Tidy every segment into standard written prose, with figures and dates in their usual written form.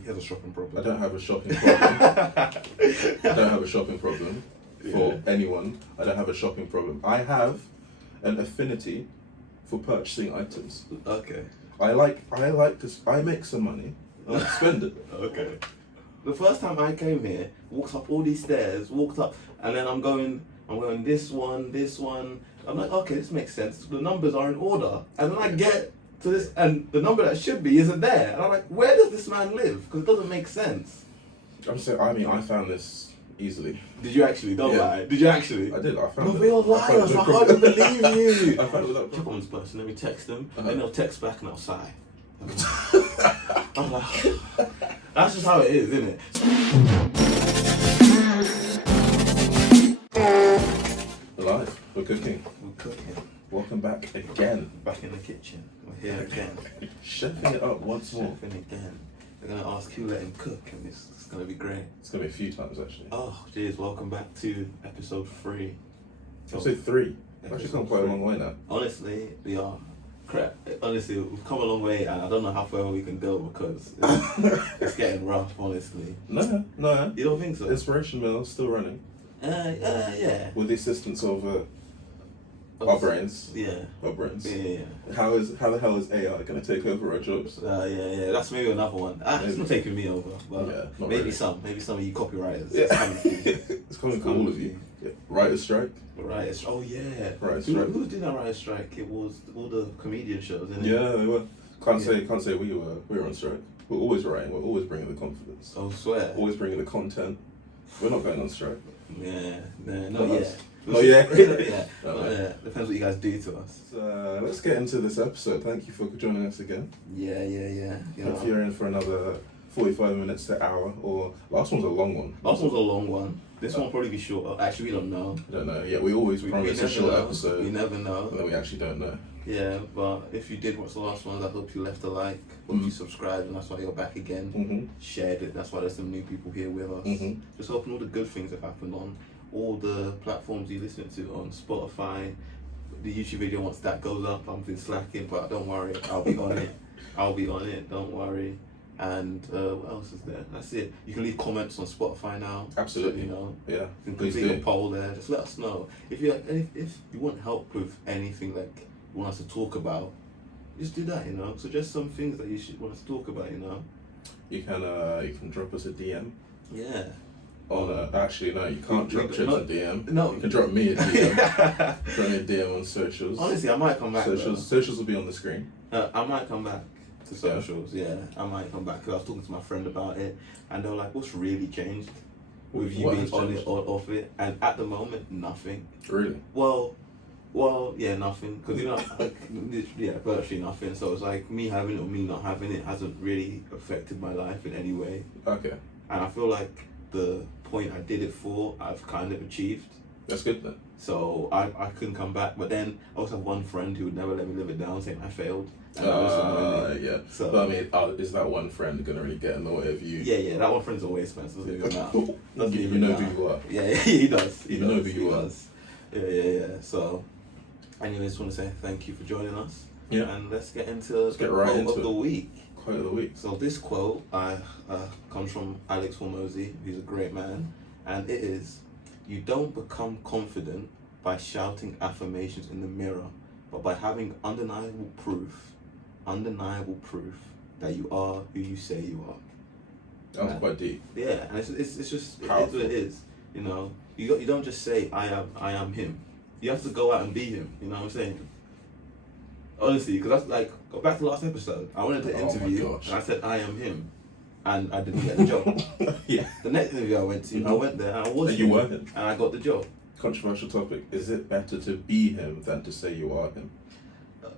he has a shopping problem. I don't have a shopping problem. I don't have a shopping problem for anyone. I don't have a shopping problem. I have an affinity for purchasing items. Okay. I like to. I make some money. I spend it. Okay. The first time I came here, walked up all these stairs, and then I'm going this one. I'm like, okay, this makes sense. The numbers are in order, and then I get to this, and the number that should be isn't there, and I'm like, where does this man live? Because it doesn't make sense. I found this easily. Did you actually? Don't lie. Did you actually? I did. I found it. No, you're liars. I can't believe you. I found it without Check problem. on this person. Let me text them. Then they'll text back and I'll sigh. I'm like, that's just how it is, isn't it? Alive. We're cooking. We're cooking. Welcome back again. Back in the kitchen. We're here again. Chefing it up once more. Chefing again. We're going to ask who let him cook, and it's going to be great. It's going to be a few times, actually. Oh, jeez. Welcome back to episode 3. Episode 3. We've actually come quite a long way now. Honestly, we are. Crap. Honestly, we've come a long way, and I don't know how far we can go because it's getting rough, honestly. No. You don't think so? Inspiration Mill is still running. Yeah. With the assistance of our brains. Yeah. Our brains. Yeah. How the hell is AI going to take over our jobs? Yeah. That's maybe another one. It's not taking me over, but Yeah, maybe really. some of you copywriters. Yeah. It's coming for you. It's coming for all of you. Yeah. Writer's strike. Writers. Oh yeah. Writer's strike. Who was doing that writer's strike? It was all the comedian shows, isn't it? Yeah, they were. Can't say we were on strike. We're always writing. We're always bringing the confidence. Oh, swear. Always bringing the content. We're not going on strike. Yeah. Not Not yet. us. Not yet. Yeah. No, Not yet. Depends what you guys do to us. So, let's get into this episode. Thank you for joining us again. Yeah. You know. If you're in for another 45 minutes to hour, or last one's a long one. Last one's a long one. This one will probably be shorter. Actually, we don't know. I don't know. Yeah, we always promise a never short know. episode. We never know. And then we actually don't know. Yeah, but if you did watch the last one, I hope you left a like, hope you subscribed, and that's why you're back again. Mm-hmm. Shared it, that's why there's some new people here with us. Mm-hmm. Just hoping all the good things have happened on all the platforms you listen to, on Spotify. The YouTube video, once that goes up, I've been slacking, but don't worry, I'll be on it. Don't worry. And what else is there? That's it. You can leave comments on Spotify now. Absolutely. So, you know, Yeah. you can Please complete a do. poll there. Just let us know if you want help with anything like you want us to talk about. Just do that, you know. Suggest some things that you should want us to talk about, you know. You can drop us a DM. Yeah. Actually no, you can't drop Chuds a DM. No. You can drop me a DM. Drop me a DM on socials. Honestly, I might come back. Socials will be on the screen. I might come back to socials. Yeah, I might come back because I was talking to my friend about it, and they were like, "What's really changed with you What being has on changed? it or off it?" And at the moment, nothing. Really? Well, yeah, nothing. Because virtually nothing. So it's like me having it or me not having it hasn't really affected my life in any way. Okay. And I feel like the point I did it for, I've kind of achieved. That's good then. So I couldn't come back. But then I also have one friend who would never let me live it down, saying I failed. And Yeah. So, but I mean, is that one friend gonna really get in the way of you? Yeah, that one friend's a waste man, so doesn't even matter. Doesn't even know matter. who you are. Yeah, he does. You know who you are. Does. Yeah. So, anyways, just want to say thank you for joining us. Yeah. And let's get into the right quote into of the week. Quote of the week. So this quote comes from Alex Hormozy, who's a great man, and it is, "You don't become confident by shouting affirmations in the mirror, but by having undeniable proof that you are who you say you are." That was quite deep. Yeah, and it's just it is Powerful. what it is. You know, you don't just say I am him. You have to go out and be him. You know what I'm saying? Honestly, because that's like, go back to last episode. I went into the interview and I said I am him, and I didn't get the job. Yeah. The next interview I went to, I went there and I was And you him, were him. and I got the job. Controversial topic. Is it better to be him than to say you are him?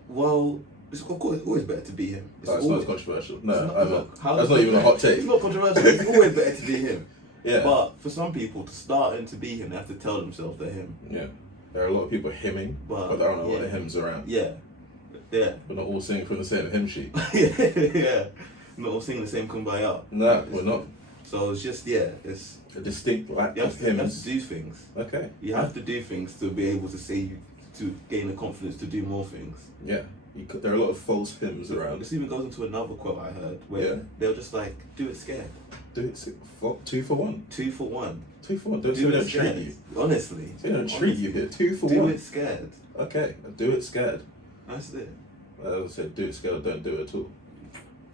Well, it's of course always better to be him. It's That's always, not controversial. No, How that's not even a hot take. It's not controversial. It's always better to be him. Yeah. But for some people, to start and to be him, they have to tell themselves they're him. Yeah. There are a lot of people hymning, but there aren't a lot of hymns around. Yeah. Yeah. We're not all singing from the same hymn sheet. Yeah. Not all singing the same kumbaya. No, we're not. So it's just, it's... A distinct lack You have of to hymns. do things. Okay. You have to do things to be able to say, to gain the confidence to do more things. Yeah. there are a lot of false hymns around. This even goes into another quote I heard where Yeah. they were just like, do it scared. Do it 2 for 1. 2 for 1. 2 for 1. Don't say Do we it don't treat scared. you. Honestly. They don't treat you here. 2 for Do 1. it scared. Okay, do it scared. That's it. I said, do it scared, don't do it at all.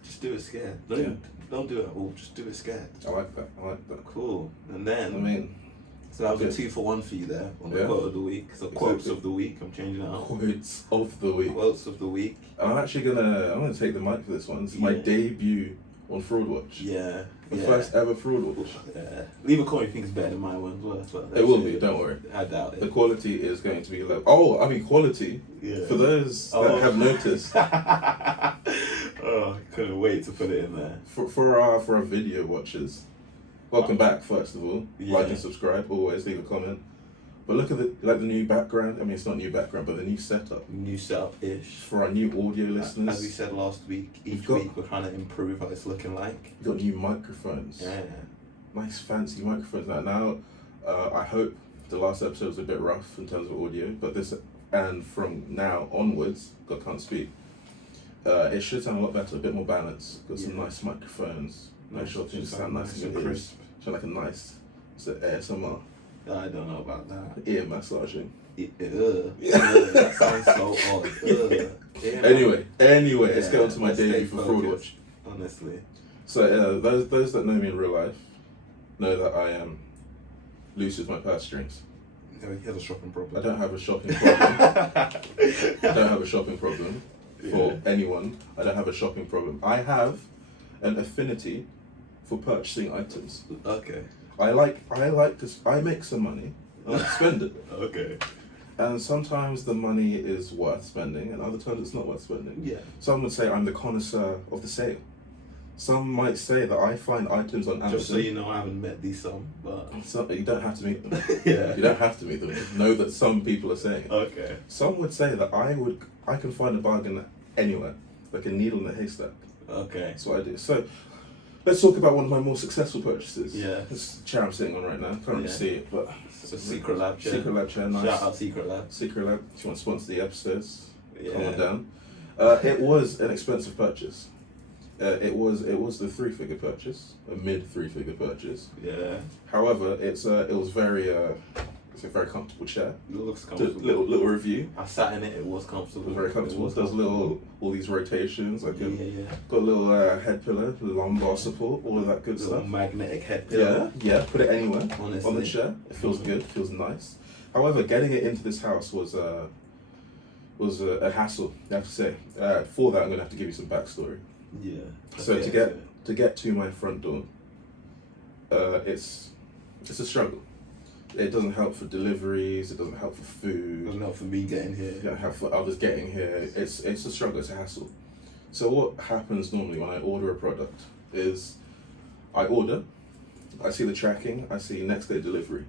Just do it scared. Yeah. Don't do it at all. Just do it scared. I like that. I like that. Cool. And then, I mean, so that was yeah. a 2 for 1 for you there on the Yeah. quote of the week. So Exactly. quotes of the week. I'm changing it up. quotes of the week. Quotes of the week. And I'm gonna take the mic for this one. This is my Yeah. debut on Fraud Watch. Yeah. The yeah. first ever Fraud Watch. Yeah. Leave a comment if you think it's better than my one. But It will be, don't worry. I doubt The it. quality is going to be low. Oh, I mean quality. Yeah. For those Oh. that have noticed, Oh, couldn't wait to put it in there. for our video watchers, welcome back first of all. Yeah. Like and subscribe. Always leave a comment. But look at the new background. I mean, it's not new background, but the new setup New setup-ish. for our new audio As we listeners. said last week, We've each got- week we're trying to improve how it's looking like. We've got new microphones. Yeah. Nice fancy microphones now. I hope the last episode was a bit rough in terms of audio, but this and from now onwards, God can't speak. It should sound a lot better, a bit more balanced. Got some Yeah. nice microphones. Make sure things Just sound nice in and your ears. crisp. Sound like a nice, it's an ASMR, I don't know about that. ear massaging. That sounds so odd. Yeah, Anyway, let's get on to my let's stay debut for Fraud focused, Watch. Honestly. So those that know me in real life know that I am loose with my purse strings. He has a shopping problem. I don't have a shopping problem. I don't have a shopping problem for Yeah. anyone. I don't have a shopping problem. I have an affinity for purchasing items. Okay. I like to. I make some money. I like to spend it, Okay. and sometimes the money is worth spending, and other times it's not worth spending. Yeah. Some would say I'm the connoisseur of the sale. Some might say that I find items on Amazon. Just so you know, I haven't met these some, but You don't have to meet them. yeah. You don't have to meet them. Just know that some people are saying it. Okay. Some would say that I can find a bargain anywhere, like a needle in a haystack. Okay. That's what I do. So let's talk about one of my more successful purchases. Yeah. This chair I'm sitting on right now. Can't really Yeah. see it, but It's a Secret Lab chair. Secret Lab chair, nice. Shout out Secret Lab. Secret Lab. If you want to sponsor the episodes, come on Yeah. down. It was an expensive purchase. It was the 3-figure purchase, a mid 3-figure purchase. Yeah. However, it's a very comfortable chair. It looks Just comfortable. little review. I sat in it. It was comfortable. Very comfortable. It was Does all these rotations. Like Yeah, yeah. got a little head pillow, lumbar support, all of that good Little stuff. magnetic head pillow. Yeah. Put it anywhere Honestly. on the chair. It feels good. Feels nice. However, getting it into this house was a hassle. I have to say. For that, I'm gonna have to give you some backstory. Yeah. So Okay, to get to my front door, it's a struggle. It doesn't help for deliveries. It doesn't help for food. Doesn't help for me getting here. It doesn't help for others getting here. It's a struggle. It's a hassle. So what happens normally when I order a product is I order, I see the tracking, I see next day delivery.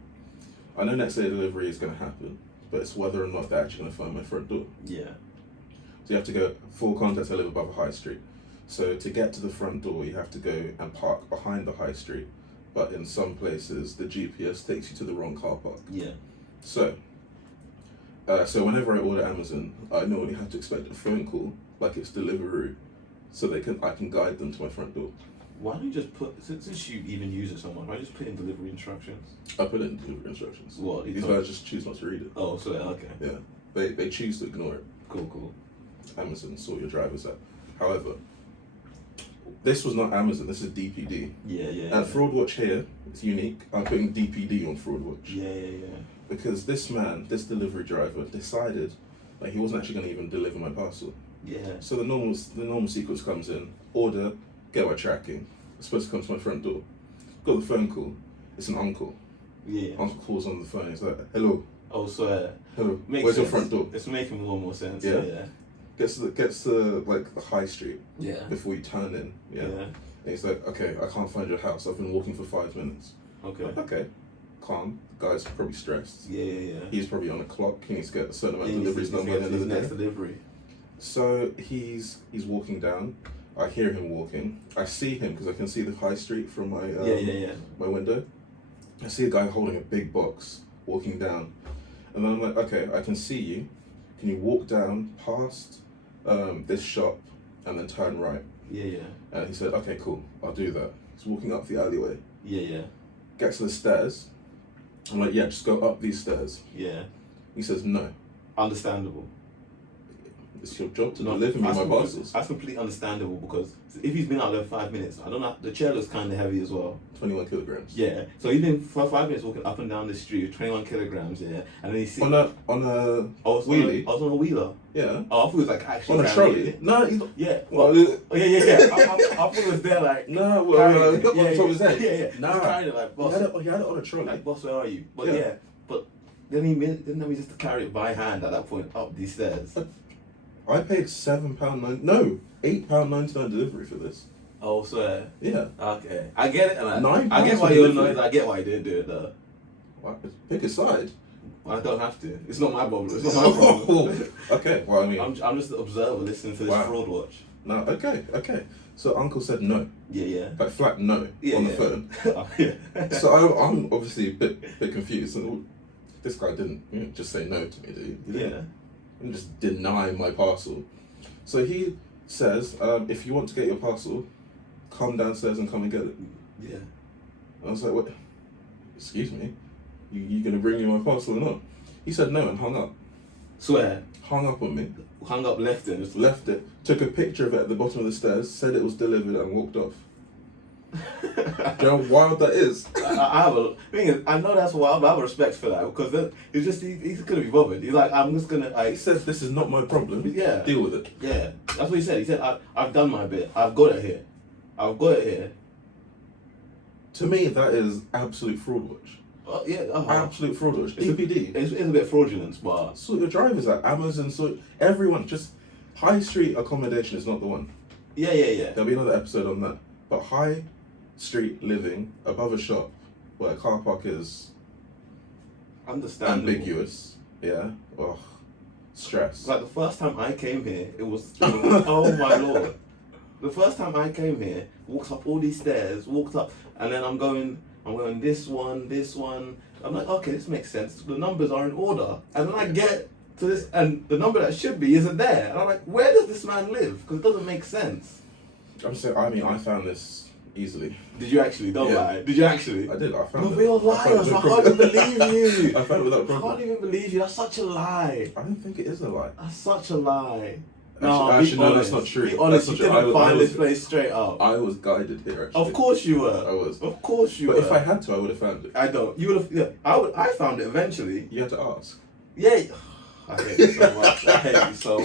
I know next day delivery is going to happen, but it's whether or not they're actually going to find my front door. Yeah. So you have to go, full context, I live above a high street. So to get to the front door, you have to go and park behind the high street. But in some places, the GPS takes you to the wrong car park. Yeah. So whenever I order Amazon, I normally have to expect a phone call, like it's Deliveroo, so I can guide them to my front door. Why don't you just put, since you even use it so much, why don't you just put in delivery instructions? I put in delivery instructions. What? These guys just choose not to read it. Oh, so okay. Yeah, they choose to ignore it. Cool. Amazon sort your drivers out. However, this was not Amazon. This is DPD. Yeah. And Fraud Watch here is unique. I'm putting DPD on Fraud Watch. Yeah. Because this delivery driver, decided that he wasn't actually going to even deliver my parcel. Yeah. So the normal sequence comes in: order, get my tracking. It's supposed to come to my front door. Got the phone call. It's an uncle. Yeah. Uncle calls on the phone. He's like, "Hello, Oh, so hello. makes Where's your sense. front door?" It's making more sense. Yeah? Yeah. Gets to like the high street Yeah. before you turn in. Yeah. And he's like, "Okay, I can't find your house. I've been walking for 5 minutes." Okay. Okay. Calm. The guy's probably stressed. Yeah. He's probably on a clock. He needs to get a certain amount He of needs deliveries to done by get the end his of the next day. delivery. So he's walking down. I hear him walking. I see him because I can see the high street from my my window. I see a guy holding a big box walking down, and then I'm like, okay, I can see you. Can you walk down past this shop and then turn right. Yeah. And he said, okay, cool, I'll do that. He's walking up the alleyway. Yeah. Gets to the stairs. I'm like, yeah, just go up these stairs. Yeah. He says, no. Understandable. It's your job to No, deliver me my parcels. That's completely understandable because if he's been out there 5 minutes, I don't know, the chair looks kind of heavy as well. 21 kilograms. Yeah, so he's been for 5 minutes walking up and down the street, 21 kilograms, yeah, and then he sees... On a wheelie? I was on a wheeler. Yeah. Oh, I thought it was like actually... On a trolley? it. No, he's not. Yeah. Well, Yeah. I thought it was there like... No, well, on top of his head. Yeah. Nah. He's carrying it like, boss. He had it on a trolley. Like, boss, where are you? But Yeah. but then he didn't have me just to carry it by hand at that point up these stairs. I paid £7.99. No, £8.99 delivery for this. Oh, swear. Yeah. Okay. I get it. And £9 I get why for you're delivery. annoyed. I get why you didn't do it though. Wow, pick a side. I don't have to. It's not my problem. It's not my problem. Okay, well, I mean... I'm just an observer listening to this fraud watch. No, okay. So Uncle said no. Yeah. Like flat no on the phone. Oh, yeah. So I'm obviously a bit confused. And this guy didn't just say no to me, did he? He didn't just deny my parcel. So he says, if you want to get your parcel, come downstairs and come and get it. Yeah. I was like, what? Excuse me? You gonna bring me my parcel or not? He said no and hung up. Swear. Hung up on me. Hung up, left it. Left it. Took a picture of it at the bottom of the stairs, said it was delivered and walked off. Do you know how wild that is? I know that's wild, but I have respect for that because he couldn't be bothered. He's like, I'm just gonna. He says this is not my problem. Yeah. Deal with it. Yeah, that's what he said. He said, I've done my bit. I've got it here. To me, that is absolute fraud watch. Absolute fraud watch. EPD. It's a bit fraudulent, but sort your drivers at Amazon. So everyone, just high street accommodation is not the one. Yeah. There'll be another episode on that. But high street living above a shop where a car park is ambiguous. Yeah. Oh, stress. Like the first time I came here, it was oh my lord. The first time I came here, walked up all these stairs, and then I'm going this one. I'm like, okay, this makes sense. The numbers are in order. And then I get to this, and the number that should be isn't there. And I'm like, where does this man live? Because it doesn't make sense. I found this easily. Did you actually? Don't lie. Did you actually? I did. I found it. We're all liars. I can't even believe you. I found it without problem. I can't even believe you. That's such a lie. I don't think it is a lie. That's such a lie. Actually, no, that's not true. Be honest, you didn't find this place straight up. I was guided here, actually. Of course you were. I was. Of course you were. But if I had to, I would have found it. I don't. You would have. Yeah, I found it eventually. You had to ask. Yeah. I hate you so much. I hate you so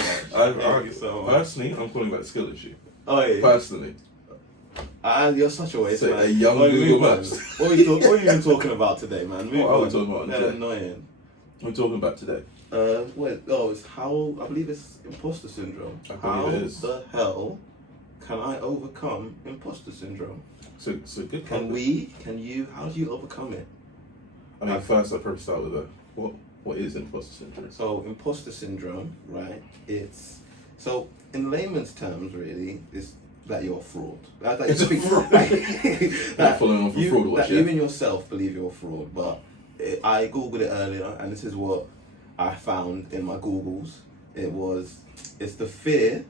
much. Personally, I'm calling that a skill issue. Oh yeah. Personally. You're such a waste, man. A young Google Maps. What are you even talking about today, man? What are we talking about today? today? Annoying. What are we talking about today? It's how, I believe it's imposter syndrome. I believe it is. How the hell can I overcome imposter syndrome? So good. Can you, how do you overcome it? I mean, first I'd probably start with what is imposter syndrome? So imposter syndrome, right? So in layman's terms, really, is that you're a fraud. It's a fraud. That following on from fraud watch, that even yourself believe you're a fraud. But I googled it earlier, and this is what I found in my Googles. It's the fear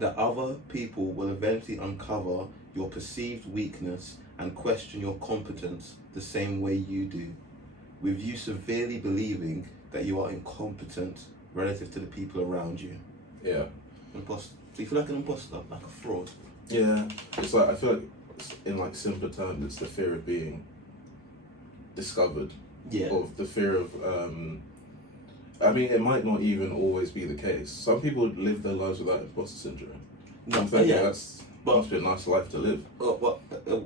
that other people will eventually uncover your perceived weakness and question your competence the same way you do, with you severely believing that you are incompetent relative to the people around you. Yeah. Imposter. So you feel like an imposter, like a fraud. Yeah. It's like, I feel like in like simpler terms, it's the fear of being discovered. Yeah. Or the fear of I mean, it might not even always be the case. Some people live their lives without imposter syndrome. No, I'm thinking yeah. Must be a nice life to live.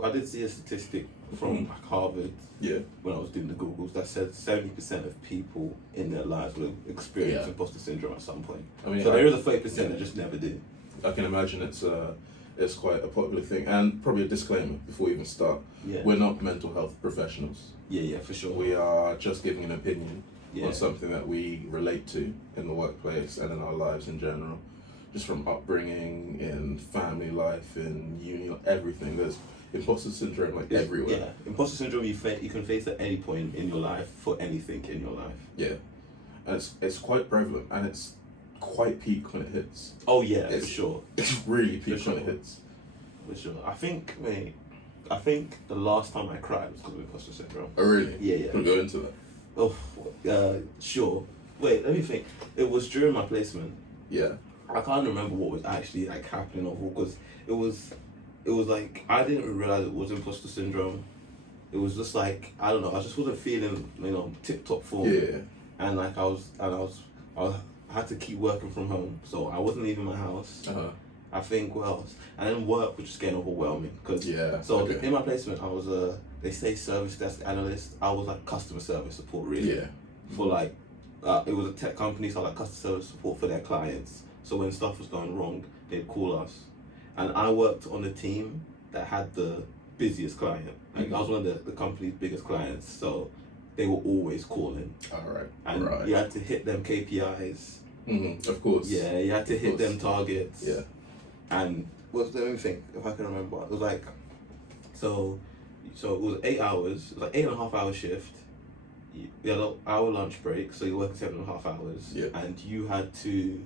I did see a statistic from Harvard when I was doing the Googles that said 70% of people in their lives will experience imposter syndrome at some point. I mean, so there is a 30% that just never do. I can imagine it's quite a popular thing. And probably a disclaimer before we even start. Yeah. We're not mental health professionals. Yeah, for sure. We are just giving an opinion on something that we relate to in the workplace and in our lives in general. Just from upbringing, in family life, in uni, everything. There's imposter syndrome everywhere. Yeah, imposter syndrome you can face at any point in your life for anything in your life. Yeah, and it's quite prevalent and it's quite peak when it hits. Oh yeah, for It's- sure. It's really peak For when it sure. hits. For sure. I think the last time I cried was because of imposter syndrome. Oh really? Yeah. We'll go into that. Oh, sure. Wait, let me think. It was during my placement. Yeah. I can't remember what was actually like happening overall because it was like I didn't realize it was imposter syndrome. It was just like I don't know. I just wasn't feeling tip top form. Yeah. And like I had to keep working from home, so I wasn't leaving my house. I think what else? And then work was just getting overwhelming because Okay. in my placement I was they say service desk analyst. I was like customer service support really. Yeah. For like it was a tech company, so like customer service support for their clients. So when stuff was going wrong, they'd call us, and I worked on a team that had the busiest client. Like I was one of the company's biggest clients, so they were always calling, Alright. and Right. you had to hit them KPIs. Of course. Yeah, you had to hit course. them targets. Yeah. And what's the only thing, if I can remember, it was like, so it was 8 hours, it was like 8.5 hour shift. You had an hour lunch break, so you worked 7.5 hours. Yeah. And you had to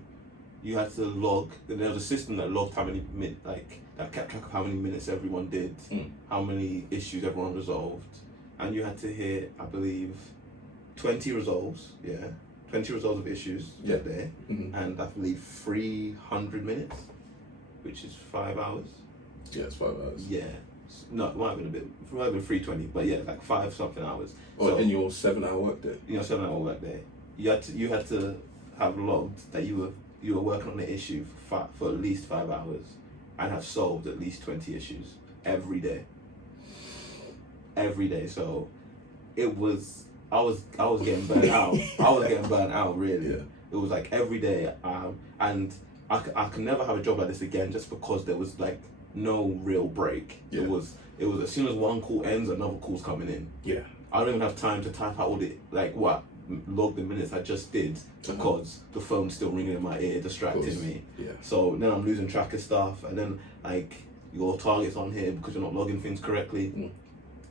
log. There was a system that logged how many that kept track of how many minutes everyone did, how many issues everyone resolved, and you had to hit, I believe, 20 resolves. Yeah, 20 resolves of issues that day, and I believe 300 minutes, which is 5 hours. Yeah, it's 5 hours. Yeah. No, it might have been a bit. It might have been 320, but yeah, like 5 something hours. Oh, So, in your 7-hour workday. 7-hour work day. You had to have logged that you were working on the issue for at least 5 hours, and have solved at least 20 issues every day. Every day. So it was. I was getting burnt out. I was getting burnt out really. Yeah. It was like every day, and I could never have a job like this again just because there was like no real break. Yeah. It was as soon as one call ends, another call's coming in. Yeah. I don't even have time to type out all the log the minutes I just did because the phone's still ringing in my ear, distracting me. Yeah. So then I'm losing track of stuff, and then like your target's on here because you're not logging things correctly.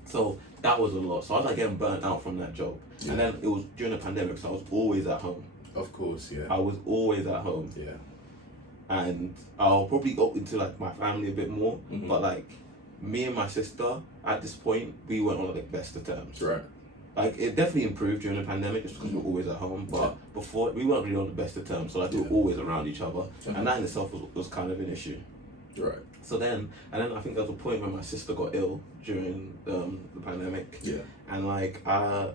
So that was a lot. So I was like getting burnt out from that job. Yeah. And then it was during the pandemic, so I was always at home. Of course, yeah. I was always at home. Yeah. And I'll probably go into like my family a bit more, but like me and my sister at this point, we weren't on like best of terms. Right. Like it definitely improved during the pandemic just because we were always at home, but before we weren't really on the best of terms, so like we were always around each other, and that in itself was kind of an issue. Right. So then I think there was a point where my sister got ill during the pandemic. Yeah. And like I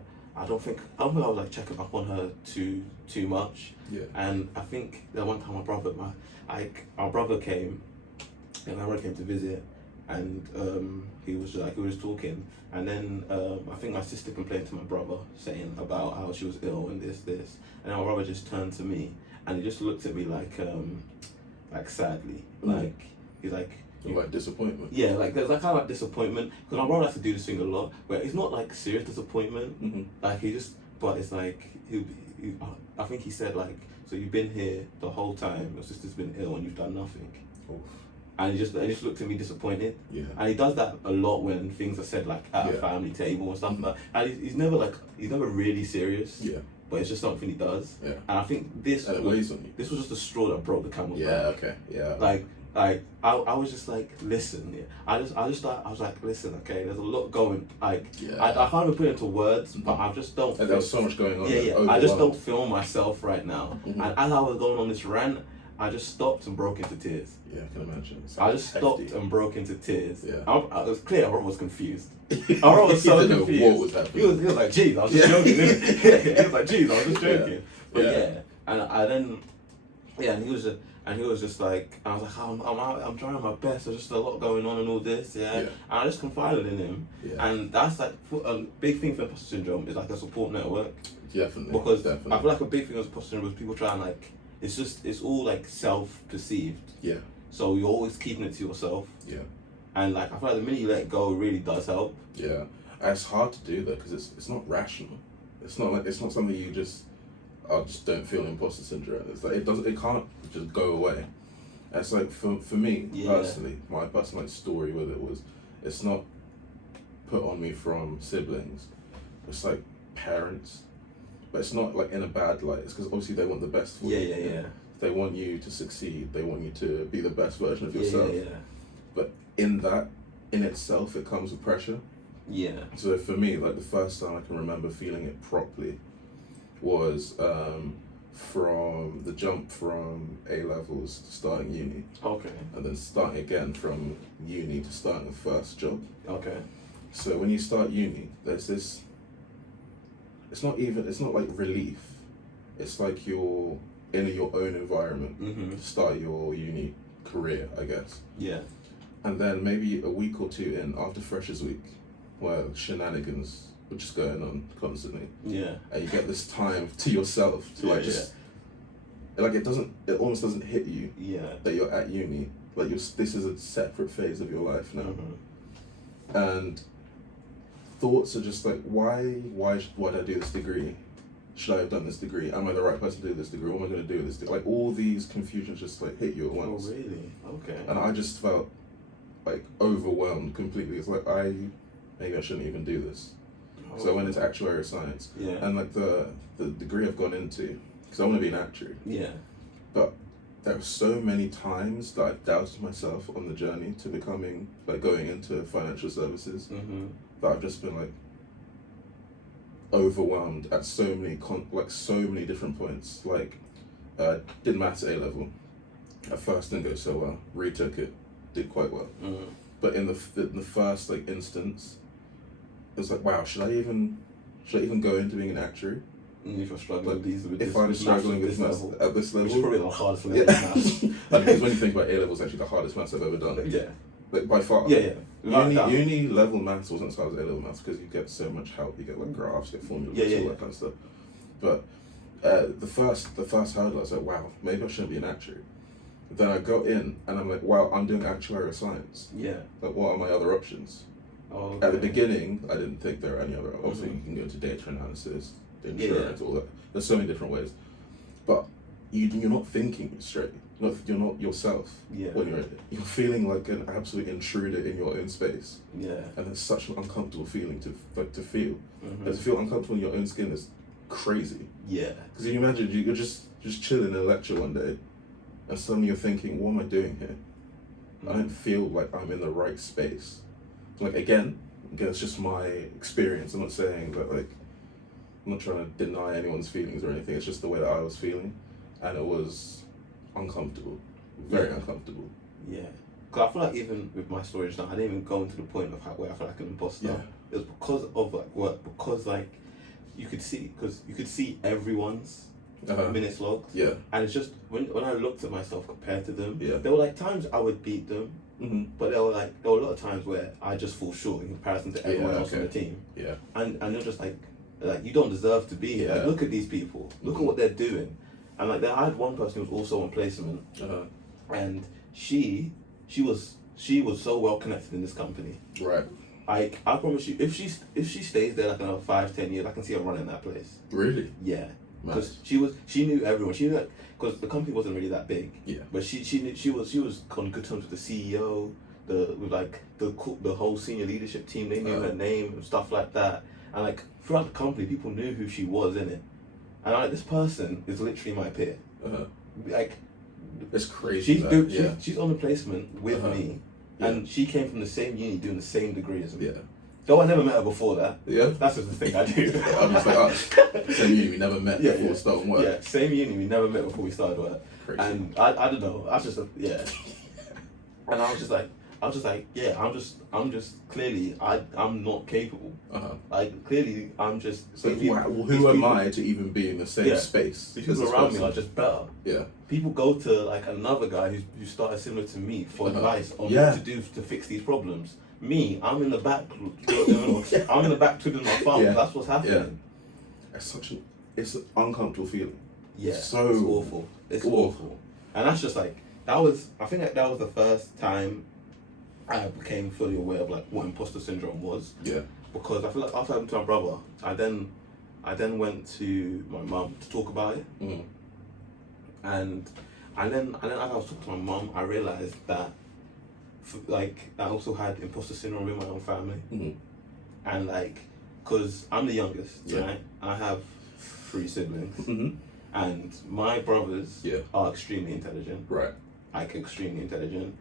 don't think I was like checking up on her too much. Yeah. And I think that one time our brother came, and my brother came to visit, and he was talking, and then I think my sister complained to my brother saying about how she was ill and this, and then my brother just turned to me and he just looked at me like sadly, like he's like. Like disappointment. Yeah, like there's like kind of like disappointment because my brother has to do this thing a lot, where it's not like serious disappointment. Like but it's like I think he said like, so you've been here the whole time, your sister's been ill and you've done nothing. Oof. And he just looked at me disappointed. Yeah. And he does that a lot when things are said like at a family table or stuff like that. And he's never really serious. Yeah. But it's just something he does. Yeah. And I think this And it weighs on you. this was just the straw that broke the camel's back. Okay. Yeah. Like I was just like, listen, I was like, listen, okay, there's a lot going, like, I can't even put it into words, but I just don't. And there was so much going on. I just don't feel myself right now. Mhm. And as I was going on this rant, I just stopped and broke into tears. Yeah, I can imagine. I just stopped and broke into tears. Yeah. It was clear I was confused. I was so didn't know confused. what was happening. He was like, geez, I was just joking. He was like, geez, I was just joking. But and I then, and he was just like, I was like, I'm trying my best. There's just a lot going on and all this, And I just confided in him, and that's like a big thing for imposter syndrome is like a support network. Definitely. Because I feel like a big thing with imposter syndrome is people try and like, it's all like self-perceived. Yeah. So you're always keeping it to yourself. Yeah. And like I feel like the minute you let go, it really does help. Yeah. And it's hard to do that because it's not rational. It's not something you just. I just don't feel imposter syndrome. It's like it can't just go away. And it's like for me personally, my personal story with it was, it's not put on me from siblings. It's like parents, but it's not like in a bad light. It's because obviously they want the best for you. Yeah. They want you to succeed. They want you to be the best version of Yeah, yourself. yeah, But in that, in itself, it comes with pressure. yeah. So for me, like the first time I can remember feeling it properly was from the jump from A levels to starting uni, Okay. and then starting again from uni to starting the first job. Okay. So when you start uni, there's this. It's not like relief. It's like you're in your own environment to start your uni career, I guess. Yeah. And then maybe a week or two in, after Freshers Week, where shenanigans were just going on constantly, Yeah. and you get this time to yourself to like just like it almost doesn't hit you Yeah. that you're at uni, like this is a separate phase of your life now, and thoughts are just like why did I do this degree? Should I have done this degree? Am I the right person to do this degree? What am I going to do with this degree? Like all these confusions just like hit you at once. Oh really? Okay. And I just felt like overwhelmed completely. It's like maybe I shouldn't even do this. So I went into actuarial science. Yeah. And like the degree I've gone into, because I want to be an actuary. Yeah. But there were so many times that I've doubted myself on the journey to becoming, like going into financial services, that I've just been like overwhelmed at so many different points. Like did maths at A level. At first didn't go so well. Retook it, did quite well. But in the first like instance, it was like, wow, should I even go into being an actuary? If you're struggling Like, with these, if I'm struggling with maths at this level, which is probably the hardest level yeah. of maths. Because when you think about A level, it's actually the hardest maths I've ever done. Yeah. Like by far. Yeah, yeah. Uni level maths wasn't as hard as A level maths because you get so much help. You get like graphs, you get formulas, all that kind of stuff. But the first hurdle, I was like, wow, maybe I shouldn't be an actuary. Then I got in and I'm like, wow, I'm doing actuarial science. Yeah. Like, what are my other options? Oh, At the beginning, I didn't think there were any other. Obviously, you can go into data analysis, insurance, all that. There's so many different ways, but you're not thinking straight. You're not yourself. Yeah. When you're feeling like an absolute intruder in your own space. Yeah. And it's such an uncomfortable feeling to feel. And to feel uncomfortable in your own skin is crazy. Yeah. Because you imagine you're just chilling in a lecture one day, and suddenly you're thinking, what am I doing here? I don't feel like I'm in the right space. Like again, it's just my experience. I'm not saying that like, I'm not trying to deny anyone's feelings or anything. It's just the way that I was feeling, and it was uncomfortable, very uncomfortable. Yeah. Because I feel like even with my story just now, I didn't even go into the point of where I felt like an imposter. Yeah. It was because of like work, because like you could see everyone's minutes logged. Yeah. And it's just when I looked at myself compared to them, Yeah. there were like times I would beat them, but there were a lot of times where I just fall short in comparison to everyone else on the team. Yeah. And you're just like you don't deserve to be here. Yeah. Like, look at these people. Look at what they're doing. And like I had one person who was also on placement, and she was so well connected in this company. Right. Like I promise you, if she stays there like another 5-10 years, I can see her running that place. Really? Yeah. Because Nice. she knew everyone. She knew because the company wasn't really that big. Yeah. But she was on good terms with the CEO, the whole senior leadership team. They knew her name and stuff like that. And like throughout the company, people knew who she was in it. And like this person is literally my peer. Like it's crazy. She's on the placement with me, and she came from the same uni doing the same degree as me. Yeah. Though I never met her before that. Yeah. That's just the thing I do. I'm just like, same uni, we never met before starting work. Yeah, same uni, we never met before we started work. Crazy. And I don't know, I was just, And I was just like, yeah, I'm just clearly, I'm not capable. Like, clearly, I'm just... So who am I to even be in the same space? These people around me are just better. Yeah. People go to, like, another guy who started similar to me for advice on what to do to fix these problems. Me, I'm in the back, I'm in the back twiddling my thumbs. Yeah. That's what's happening. Yeah. It's an uncomfortable feeling. Yeah, so it's awful. It's awful. And that's just like, I think that was the first time I became fully aware of like what imposter syndrome was. Yeah. Because I feel like after happened to my brother, I then went to my mum to talk about it. And then as I was talking to my mum, I realized that like I also had imposter syndrome in my own family. And like, cause I'm the youngest, right? And I have 3 siblings. And my brothers Yeah. are extremely intelligent, Right. like extremely intelligent.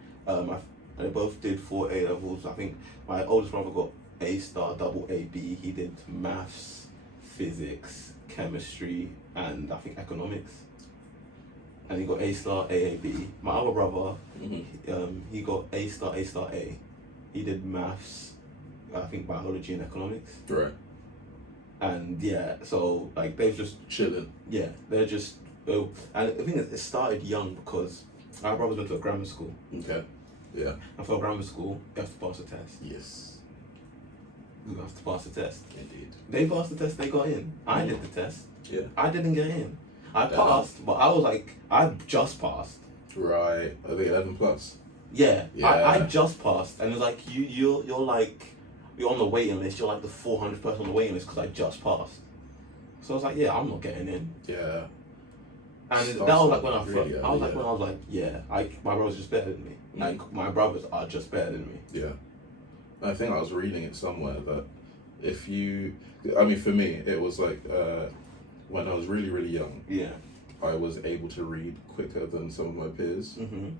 They both did 4 A levels. I think my oldest brother got A star, double A B. He did maths, physics, chemistry, and I think economics. And he got A star, AAB. My other brother, he got A star, A star, A. He did maths, I think biology and economics. Right. And yeah, so like they've just Chilling. yeah, they're just and the thing is, it started young because our brothers went to a grammar school. Okay. Yeah. And for grammar school, you have to pass the test. Yes. You have to pass the test. Indeed. They passed the test, they got in. I did the test. Yeah. I didn't get in. I passed, but I was like, I just passed. Right. I think 11 plus. Yeah. Yeah. I just passed, and it's like you're like you're on the waiting list. You're like the 400th person on the waiting list because I just passed. So I was like, yeah, I'm not getting in. Yeah. And Starts that was like when I really first, early, I was like yeah. when I was like, yeah, my brother's just better than me. Like my brothers are just better than me. Yeah. I think I was reading it somewhere that if you, I mean, for me, it was like when I was really, really young, Yeah. I was able to read quicker than some of my peers. Mhm.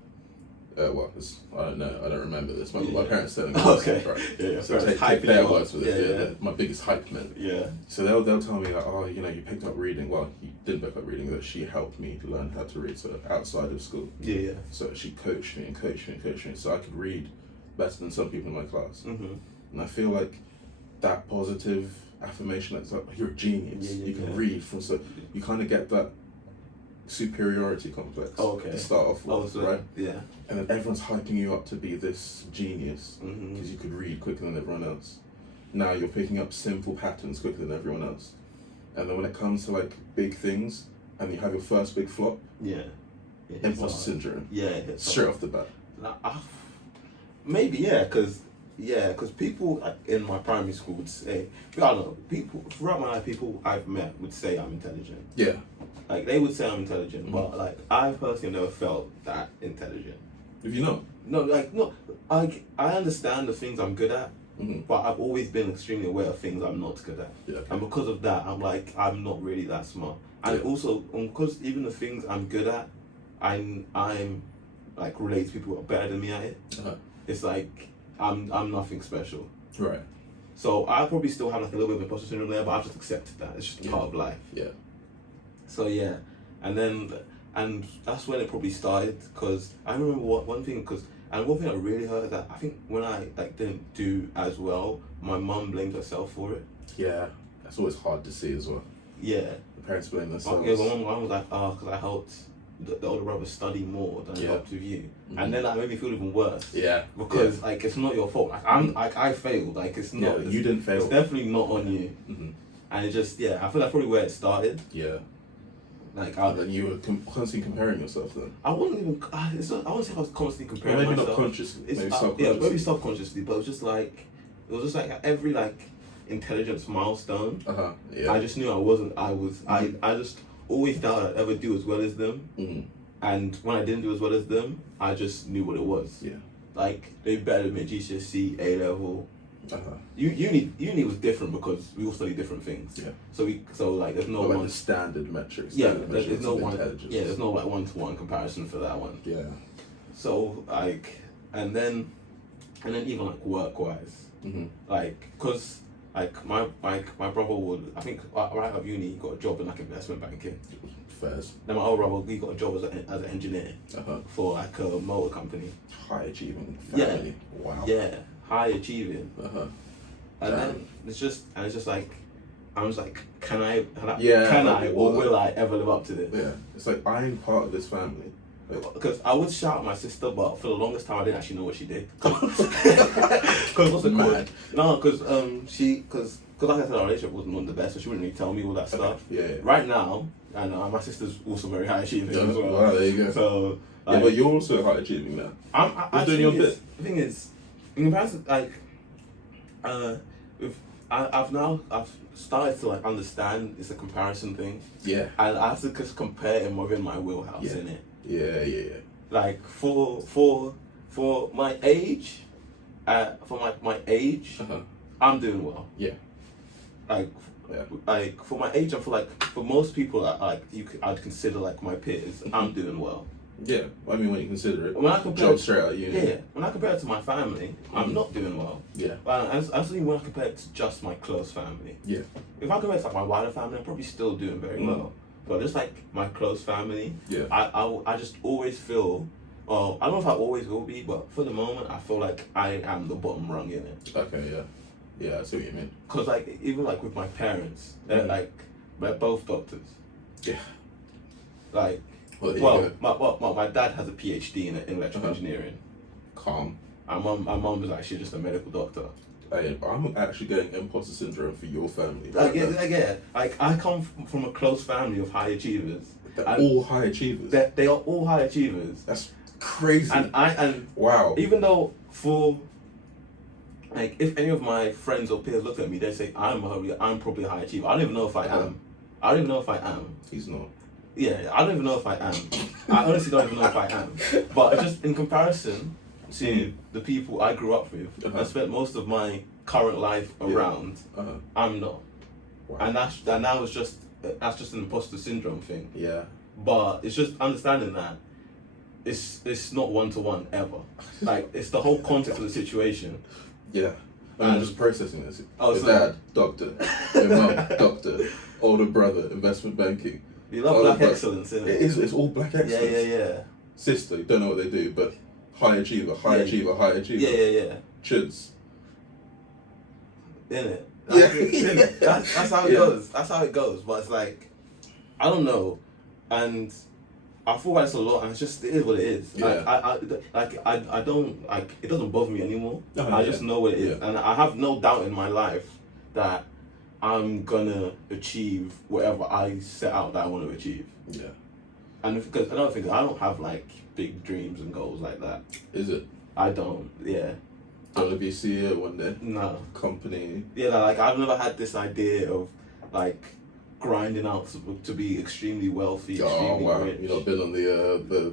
Well, I don't know. I don't remember this. My Yeah. parents telling me Okay. this, right? Yeah. So take hyping their you up. words for this. Yeah. They're my biggest hype men. Yeah. So they'll tell me like, oh, you know, you picked up reading. Well, he didn't pick up reading, but she helped me learn how to read. So outside of school. Yeah. So she coached me and coached me and coached me, so I could read better than some people in my class. Mhm. And I feel like that positive affirmation, that's like you're a genius. Yeah, You can yeah. read from, so you kind of get that superiority complex Okay. to start off with, Oh, so right? yeah. And then everyone's hyping you up to be this genius Mhm. because you could read quicker than everyone else. Now you're picking up simple patterns quicker than everyone else. And then when it comes to like big things and you have your first big flop, Yeah. Yeah, imposter so- syndrome, Yeah. It's straight off the bat. Maybe because people in my primary school would say, I don't know, people throughout my life, people I've met would say I'm intelligent. Yeah. Like they would say I'm intelligent, Mhm. but like I personally never felt that intelligent. If you know. No, like no, I understand the things I'm good at, Mhm. but I've always been extremely aware of things I'm not good at. Yeah. And because of that, I'm like, I'm not really that smart. And Yeah. also, because even the things I'm good at, I'm like relate to people who are better than me at it. Uh-huh. It's like I'm nothing special. Right. So I probably still have like a little bit of imposter syndrome there, but I've just accepted that. It's just Yeah. part of life. Yeah. So yeah, and that's when it probably started, because I remember one thing that really hurt is that I think when I like didn't do as well, my mum blamed herself for it. Yeah. That's always hard to see as well. Yeah. The parents blame But themselves. yeah, my mum was like, because I helped the older brother study more than I Yeah. helped with you, Mhm. and then that made me feel even worse. Yeah. Because like it's not your fault. Like I failed. Like it's Yeah. not. Yeah, you didn't fail. It's definitely not on you. Mhm. And it just I feel that's probably where it started. Yeah. Like And then you were constantly comparing yourself then. I wouldn't even. It's not, I wouldn't say I was constantly Or comparing maybe myself. not consciously, It's, maybe yeah, subconsciously. maybe subconsciously, but it was just like every like intelligence milestone. Uh-huh. Yeah. I just knew I wasn't. I just always doubted I'd ever do as well as them. Mhm. And when I didn't do as well as them, I just knew what it was. Yeah. Like they better than me at GCSE, A level. Uh-huh. Uni was different because we all study different things. Yeah. So like there's no But like one. the standard metrics. Yeah, standard there's measurements no of one. intelligence. Yeah, there's no like 1-to-1 comparison for that one. Yeah. So like, and then even like work wise, Mm-hmm. like, cause like my brother would, I think right out of uni he got a job in like investment banking. Fairs. Then my older brother he got a job as an engineer Uh-huh. for like a motor company. High achieving Yeah. family. Wow. Yeah, high achieving. Uh-huh. And Damn. then it's just like, I'm just like, can I like, or what? will I ever live up to this? Yeah. It's like I'm part of this family. Because I would shout at my sister, but for the longest time I didn't actually know what she did. Because what's it called? Mad. No, because because like I said, our relationship wasn't on the best, so she wouldn't really tell me all that stuff. Yeah. Yeah. Right now, and my sister's also very high achieving as well. Wow, there you go. So, Yeah, like, but you're also high achieving now. I'm doing your bit. The thing is, in comparison, like, I've started to like understand it's a comparison thing, Yeah. and I have to just compare it within my wheelhouse Yeah. in it. Yeah. Like for my age, my age, Uh-huh. I'm doing well. Yeah. like Yeah. like for my age, I feel like for most people I'd consider like my peers, I'm doing well. Yeah, I mean, when you consider it, When I compare job straight out of uni. yeah, when I compare it to my family, I'm not doing well. Yeah. Actually, when I compare it to just my close family, Yeah. if I compare it to like my wider family, I'm probably still doing very well. But just like my close family, Yeah. I just always feel, well, I don't know if I always will be, but for the moment, I feel like I am the bottom rung in it. Okay, yeah. Yeah, I see what you mean. Cause like even like with my parents, they're both doctors. Yeah. Like, Well, there you my dad has a PhD in electrical engineering. Calm. My mom is actually just a medical doctor. I'm actually getting imposter syndrome for your family. Like I come from a close family of high achievers. They're all high achievers. They are all high achievers. That's crazy. And wow. even though like if any of my friends or peers look at me, they say I'm probably a high achiever. I don't even know if I am. I don't even know if I am. He's not. Yeah, I don't even know if I am. I honestly don't even know if I am. But just in comparison to the people I grew up with, I spent most of my current life around. I'm not, Wow. and that's just an imposter syndrome thing. Yeah. But it's just understanding that it's not one to one ever. Like it's the whole context of the situation. Yeah. I'm just processing this. Oh, Your so dad, doctor. Your mum, doctor. Older brother, investment banking. You love black excellence, innit? It is. It's all black excellence. Yeah. Sister, you don't know what they do, but high achiever, high achiever, high achiever. Yeah. Chuds. Innit? Yeah. That's how it goes. That's how it goes. But it's like, I don't know, and I thought about this a lot, and it is what it is. Yeah. I don't like. It doesn't bother me anymore. Oh, I just know what it is, Yeah. and I have no doubt in my life that I'm gonna achieve whatever I set out that I want to achieve. Yeah. And because I don't have like big dreams and goals like that. Is it? I don't. Yeah. Don't be CEO one day. No. Company. Yeah, like I've never had this idea of like grinding out to be extremely wealthy, Oh extremely wow! rich. You've not been on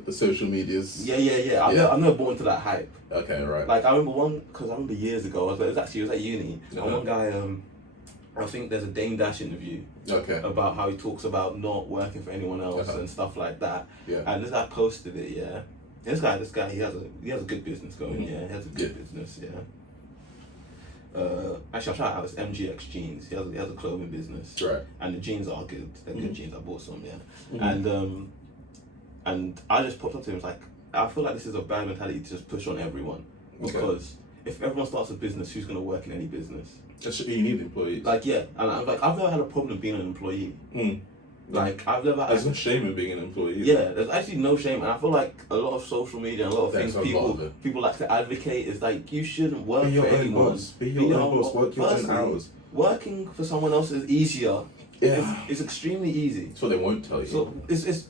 the social medias. Yeah. I'm never born to that hype. Okay, right. Like I remember years ago. It was at uni, and one guy. I think there's a Dame Dash interview. Okay. About how he talks about not working for anyone else and stuff like that. Yeah. And this guy posted it. Yeah. This guy, he has a good business going. Yeah, he has a good business. Yeah. Actually, I'll shout out. It's MGX Jeans. He has a clothing business. Right. And the jeans are good. They're good jeans. I bought some. Yeah. And I just popped up to him. Like, I feel like this is a bad mentality to just push on everyone because if everyone starts a business, who's gonna work in any business? You need employees. Like and I'm like I've never had a problem being an employee. Like I've never. There's no shame in being an employee. Yeah, there's actually no shame, and I feel like a lot of social media and a lot of things people like to advocate is like you shouldn't work for anyone. Be your own boss. Work your own hours. Working for someone else is easier. Yeah. It's extremely easy. That's what they won't tell you. So it's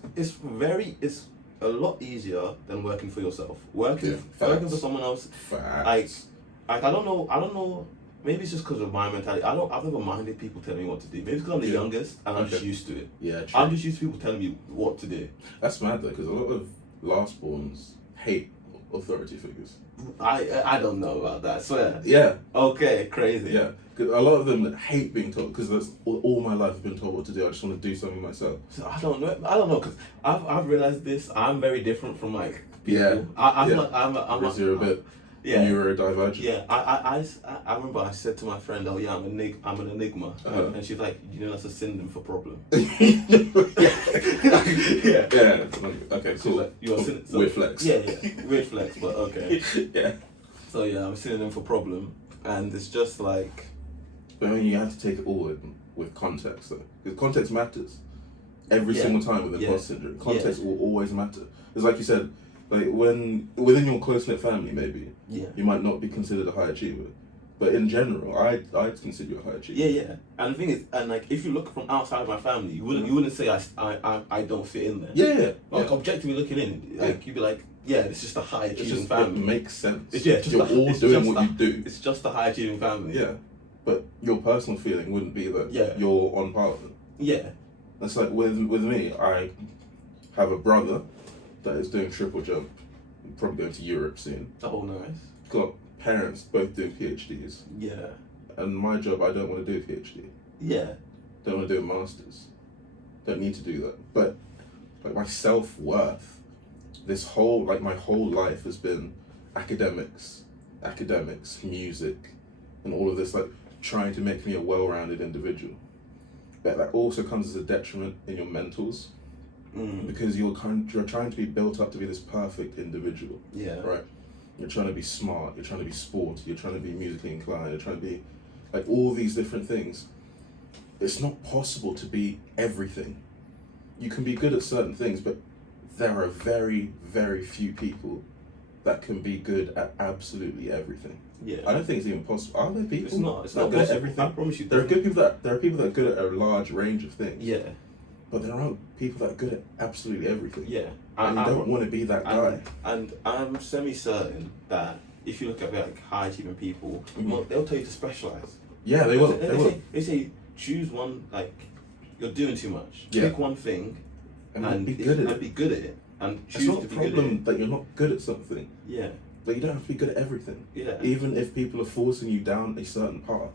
a lot easier than working for yourself. Working for someone else. Facts. Like I don't know. Maybe it's just because of my mentality. I've never minded people telling me what to do. Maybe because I'm the youngest and I'm just used to it. Yeah, true. I'm just used to people telling me what to do. That's mad though, because a lot of lastborns hate authority figures. I don't know about that. Swear. Yeah. Okay, crazy. Yeah, because a lot of them hate being told. Because that's all my life I've been told what to do. I just want to do something myself. So I don't know because I've realized this. I'm very different from like people. Yeah. I'm you're a bit. Yeah. Neurodivergent. Yeah, I remember I said to my friend, "Oh yeah, I'm an enigma," and she's like, "You know, that's a synonym for problem." Yeah. Okay, cool. Like, weird flex. Yeah, weird flex, but okay. Yeah. So yeah, I'm a synonym for problem, and it's just like. But I mean, you have to take it all with context, though, because context matters. Every single time with imposter syndrome, context will always matter. It's like you said. Like when within your close knit family, maybe you might not be considered a high achiever, but in general, I'd consider you a high achiever. Yeah. And the thing is, and like if you look from outside of my family, you wouldn't say I don't fit in there. Yeah. Like objectively looking in, like you'd be like, yeah, it's just a high achieving family. It makes sense. You're all doing what you do. It's just a high achieving family. Yeah, but your personal feeling wouldn't be that you're on par with them. Yeah. It's like with me, I have a brother that is doing triple jump, probably going to Europe soon. Oh, nice. Got parents both doing PhDs. Yeah. And my job, I don't want to do a PhD. Yeah. Don't want to do a master's. Don't need to do that. But like my self-worth, my whole life has been academics, music, and all of this, like trying to make me a well-rounded individual. But that also comes as a detriment in your mentals, because you're trying to be built up to be this perfect individual. Yeah. Right. You're trying to be smart. You're trying to be sporty. You're trying to be musically inclined. You're trying to be like all these different things. It's not possible to be everything. You can be good at certain things, but there are very, very few people that can be good at absolutely everything. Yeah. I don't think it's even possible. Are there people? It's not. It's that not are good at possible. everything. I promise you. There are people that are good at a large range of things. Yeah. But there aren't people that are good at absolutely everything. Yeah. And you don't want to be that guy. And I'm semi-certain that if you look at like high achieving people, they'll tell you to specialize. Yeah, they will. They say choose one, like you're doing too much. Yeah. Pick one thing and be good at it. Be good at it. And It's choose not to a be good at problem it. that you're not good at something. Yeah. But you don't have to be good at everything. Yeah. Even if people are forcing you down a certain path.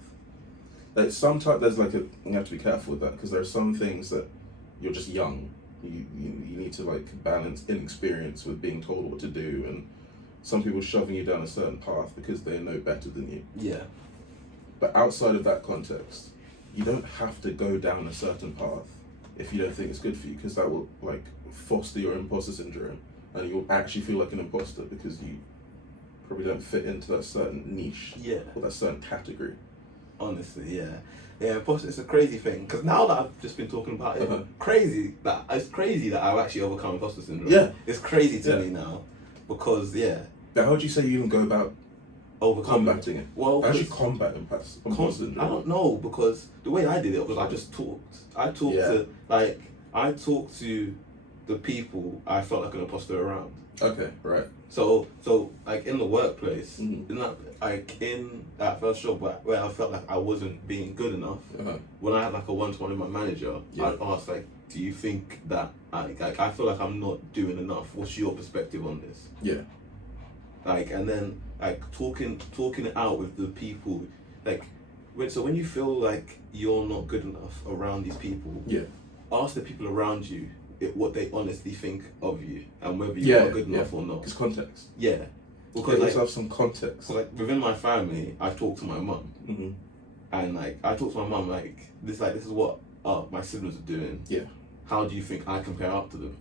Like sometimes there's like you have to be careful with that, because there are some things that you're just young. You need to like balance inexperience with being told what to do, and some people shoving you down a certain path because they know better than you. Yeah. But outside of that context, you don't have to go down a certain path if you don't think it's good for you, because that will like foster your imposter syndrome, and you'll actually feel like an imposter because you probably don't fit into that certain niche. Yeah. Or that certain category. Honestly, yeah. Yeah, plus it's a crazy thing, because now that I've just been talking about it, it's crazy that I've actually overcome imposter syndrome. Yeah. It's crazy to me now, because But how would you say you even go about combating it? Well, how do you combat imposter syndrome? I don't know, because the way I did it was I just talked. I talked to the people I felt like an imposter around. Okay, right. So like in the workplace, in that first job where I felt like I wasn't being good enough, when I had like a one-to-one with my manager, I'd ask like, do you think that I feel like I'm not doing enough? What's your perspective on this? Yeah. Like, and then like talking it out with the people, like when you feel like you're not good enough around these people, ask the people around you what they honestly think of you and whether you are good enough or not. Because context. Yeah. Because like, have some context. So like within my family, I talk to my mum, and like I talk to my mum like this is what my siblings are doing. Yeah. How do you think I compare up to them?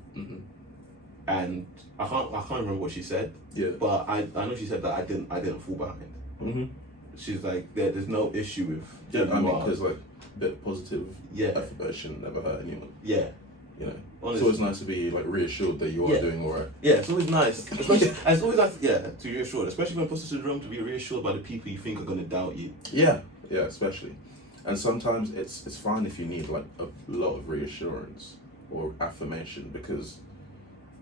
And I can't remember what she said. Yeah. But I know she said that I didn't fall behind. She's like there's no issue with. Yeah, I mean, because like a bit of positive affirmation never hurt anyone. Yeah. You know, honestly. It's always nice to be like reassured that you are doing alright. Yeah, it's always nice. Especially, and it's always nice, to be reassured. Especially when imposter syndrome, to be reassured by the people you think are going to doubt you. Yeah, especially. And sometimes it's fine if you need like a lot of reassurance or affirmation, because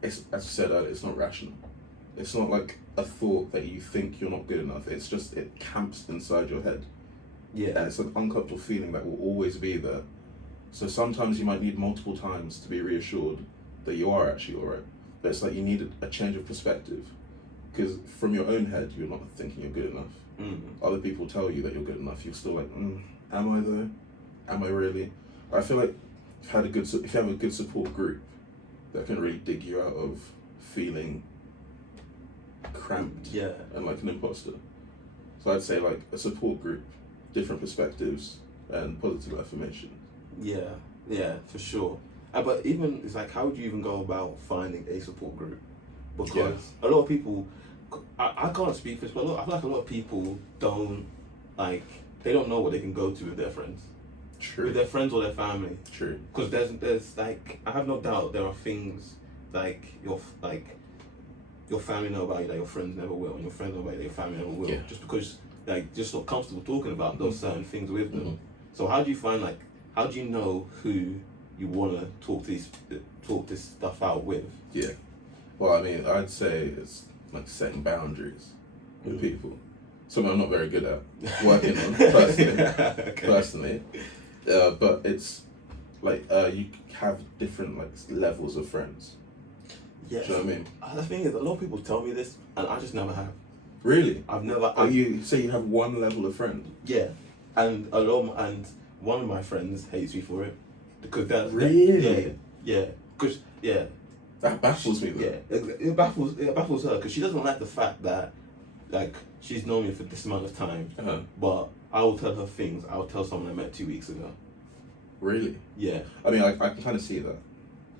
it's, as you said earlier, it's not rational. It's not like a thought that you think you're not good enough. It's just it camps inside your head. Yeah. And it's an uncomfortable feeling that will always be there. So sometimes you might need multiple times to be reassured that you are actually alright. But it's like you need a change of perspective, because from your own head you're not thinking you're good enough. Other people tell you that you're good enough. You're still like, am I though? Am I really? I feel like if you have a good support group that can really dig you out of feeling cramped and like an imposter. So I'd say like a support group, different perspectives, and positive affirmation. Yeah, for sure. But even it's like, how would you even go about finding a support group? Because a lot of people, I can't speak for this, but I feel like a lot of people don't know what they can go to with their friends. True. With their friends or their family. True. Because there's like, I have no doubt there are things like your family know about you that your friends never will, and your friends know about you that your family never will. Yeah. Just because just not comfortable talking about those certain things with them. So how do you know who you want to talk this stuff out with? Yeah. Well, I mean, I'd say it's like setting boundaries with people. Something I'm not very good at working on personally. But it's like you have different like levels of friends. Yes. Do you know what I mean? The thing is, a lot of people tell me this, and I just never have. Really? I've never. You say you have one level of friend? Yeah, and one of my friends hates me for it because that Really? yeah, because yeah. That baffles me though. Yeah, it baffles her because she doesn't like the fact that, like, she's known me for this amount of time, but I will tell her things I will tell someone I met 2 weeks ago. Really? Yeah. I mean, I can kind of see that.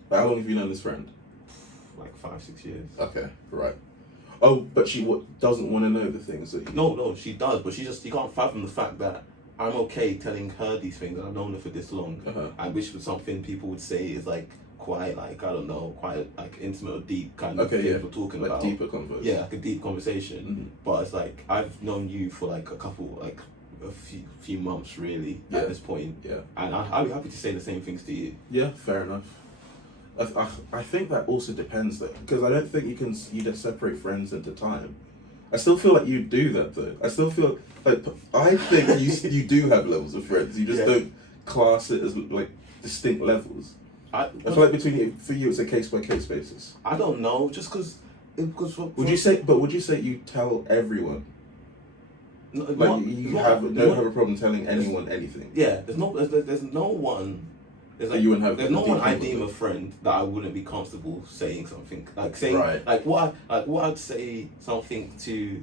But how long have you known this friend? Like 5-6 years. Okay, right. Oh, but she doesn't want to know the things that you... No, she does, but you can't fathom the fact that I'm okay telling her these things and I've known her for this long. I wish for something people would say is like quite like, I don't know, quite like intimate or deep kind of things we're talking like about. Deeper conversation. Yeah, like a deep conversation. But it's like I've known you for like a few months really at this point. Yeah. And I'll be happy to say the same things to you. Yeah, fair enough. I think that also depends though, because I don't think you just separate friends into time. I still feel like you do that though. I still feel like I think you do have levels of friends. You just don't class it as like distinct levels. I feel like for you it's a case by case basis. I don't know, just because. Would you say you tell everyone? No, like you don't have a problem telling anyone anything. Yeah, there's no one. There's no one I deem a friend that I wouldn't be comfortable saying something like what I'd say something to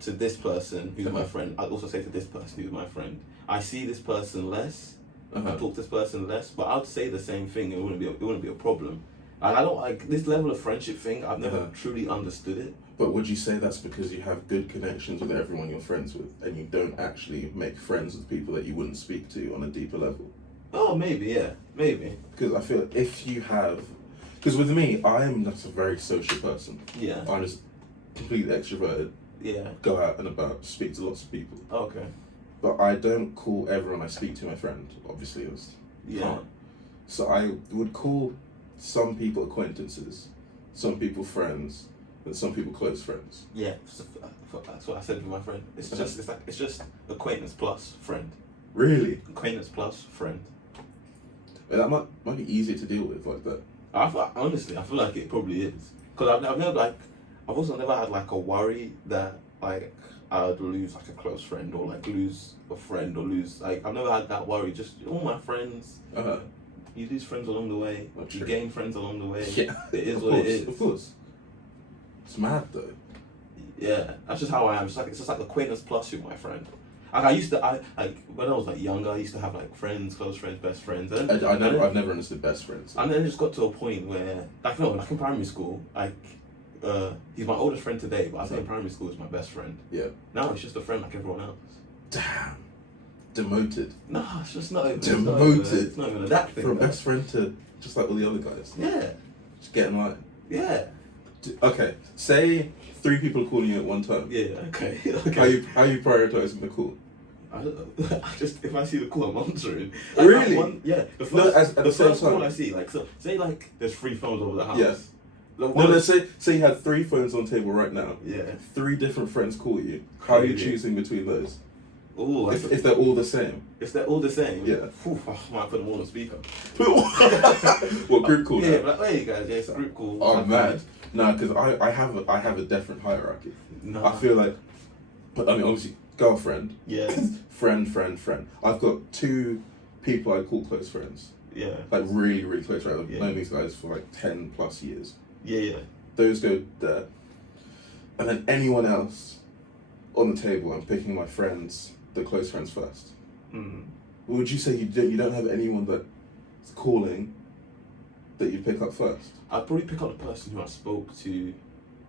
this person who's my friend. I'd also say to this person who's my friend. I see this person less. I talk to this person less, but I'd say the same thing. It wouldn't be a problem. And I don't like this level of friendship thing. I've never truly understood it. But would you say that's because you have good connections with everyone you're friends with, and you don't actually make friends with people that you wouldn't speak to on a deeper level? Oh, maybe, yeah, maybe. Because I feel if you have, because with me, I'm not a very social person. Yeah. I'm just completely extroverted. Yeah. Go out and about, speak to lots of people. Okay. But I don't call everyone I speak to my friend. Obviously, can't. So I would call some people acquaintances, some people friends, and some people close friends. Yeah, that's what I said with my friend. It's just acquaintance plus friend. Really? Acquaintance plus friend. That might be easier to deal with like that. Honestly, I feel like it probably is. Because I've also never had like a worry that like I would lose like a close friend or like lose a friend or lose like I've never had that worry. Just all my friends. You lose friends along the way. You gain friends along the way. Yeah, it is what it is. Of course. It's mad though. Yeah, that's just how I am. It's just like acquaintance plus with my friend. Like when I was like younger, I used to have like friends, close friends, best friends. I've never understood best friends. And then it just got to a point where like in primary school, he's my oldest friend today, but I say in primary school is my best friend. Yeah. Now it's just a friend like everyone else. Damn. Demoted. No, it's just not even demoted. It's not even that thing. From best friend to just like all the other guys. Yeah. Just get in line. Yeah. Okay. Say 3 people calling you at one time. Yeah. Okay. How you prioritizing the call? I just if I see the call, I'm answering. Really? Yeah. The first time. call I see, like so, say like there's 3 phones over the house. Yes. Let's say you had 3 phones on the table right now. Yeah. 3 different friends call you. How are you choosing between those? Oh, if they're all the same. If they're all the same. Yeah. I might put them all on speaker. What group call? Yeah, but hey guys, yeah, it's a group call. Oh man. No, because I have a different hierarchy. No. I feel like, but I mean obviously girlfriend. Yeah. friend. I've got 2 people I call close friends. Yeah. Like really, really close friends. I've known these guys for like 10 plus years. Yeah. Those go there. And then anyone else on the table, I'm picking my friends, the close friends first. Would you say you don't have anyone that's calling that you pick up first? I'd probably pick up the person who I spoke to